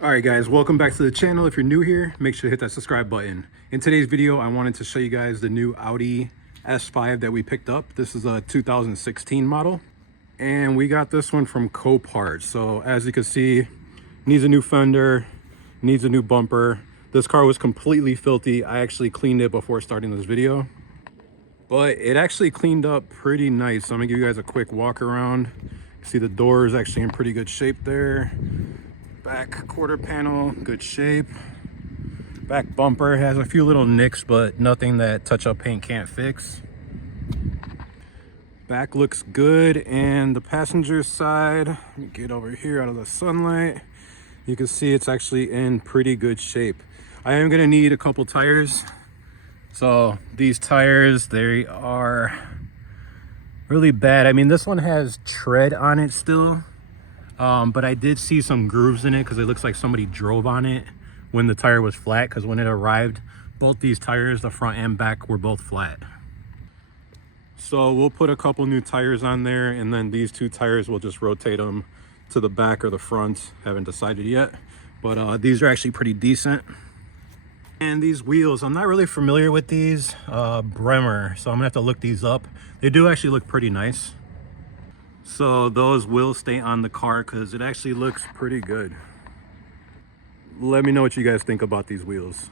All right guys, welcome back to the channel. If you're new here, make sure to hit that subscribe button. In today's video, I wanted to show you guys the new Audi S5 that we picked up. This is a 2016 model, and we got this one from Copart. So as you can see, needs a new fender, needs a new bumper. This car was completely filthy. I actually cleaned it before starting this video, but it actually cleaned up pretty nice. So I'm gonna give you guys a quick walk around. See, the door is actually in pretty good shape there. Back quarter panel, good shape. Back bumper has a few little nicks, but nothing that touch-up paint can't fix. Back looks good, and the passenger side, let me get over here out of the sunlight. You can see it's actually in pretty good shape. I am gonna need a couple tires. So these tires, they are really bad. I mean, this one has tread on it still. But I did see some grooves in it because it looks like somebody drove on it when the tire was flat, because when it arrived, both these tires, the front and back, were both flat. So we'll put a couple new tires on there, and then these two tires, we'll just rotate them to the back or the front. Haven't decided yet, but these are actually pretty decent. And these wheels, I'm not really familiar with these Bremer, so I'm gonna have to look these up. They do actually look pretty nice. So those will stay on the car because it actually looks pretty good. Let me know what you guys think about these wheels.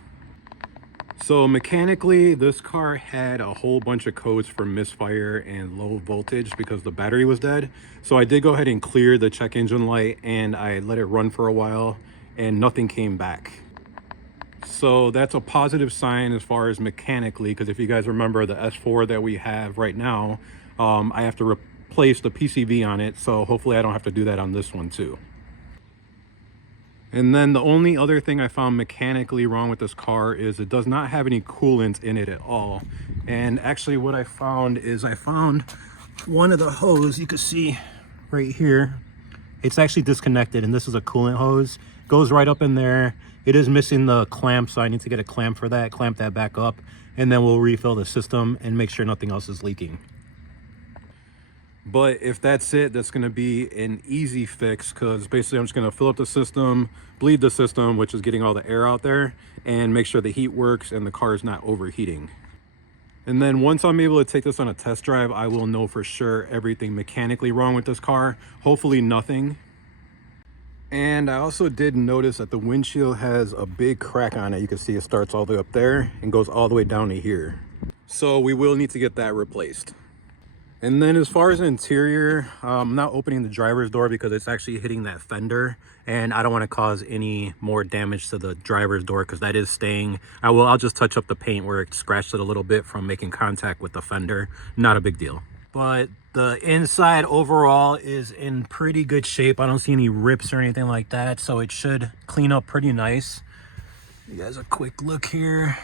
So mechanically, this car had a whole bunch of codes for misfire and low voltage because the battery was dead. So I did go ahead and clear the check engine light, and I let it run for a while and nothing came back. So that's a positive sign as far as mechanically, because if you guys remember the S4 that we have right now, I have to replace the PCV on it, so hopefully I don't have to do that on this one too. And then the only other thing I found mechanically wrong with this car is it does not have any coolant in it at all. And actually what I found is I found one of the hose, you can see right here, it's actually disconnected, and this is a coolant hose. Goes right up in there. It is missing the clamp, so I need to get a clamp for that, clamp that back up, and then we'll refill the system and make sure nothing else is leaking. But if that's it, that's going to be an easy fix, because basically I'm just going to fill up the system, bleed the system, which is getting all the air out there, and make sure the heat works and the car is not overheating. And then once I'm able to take this on a test drive, I will know for sure everything mechanically wrong with this car. Hopefully nothing. And I also did notice that the windshield has a big crack on it. You can see it starts all the way up there and goes all the way down to here. So we will need to get that replaced. And then as far as the interior, I'm not opening the driver's door because it's actually hitting that fender, and I don't want to cause any more damage to the driver's door because that is staying. I'll just touch up the paint where it scratched it a little bit from making contact with the fender. Not a big deal. But the inside overall is in pretty good shape. I don't see any rips or anything like that, so it should clean up pretty nice. You guys a quick look here.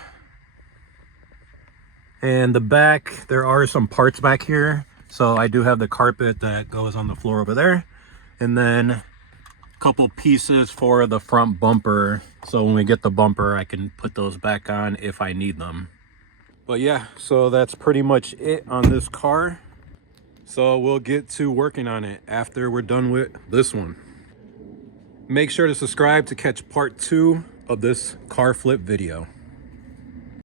And the back, there are some parts back here. So I do have the carpet that goes on the floor over there. And then a couple pieces for the front bumper. So when we get the bumper, I can put those back on if I need them. But yeah, so that's pretty much it on this car. So we'll get to working on it after we're done with this one. Make sure to subscribe to catch part 2 of this car flip video.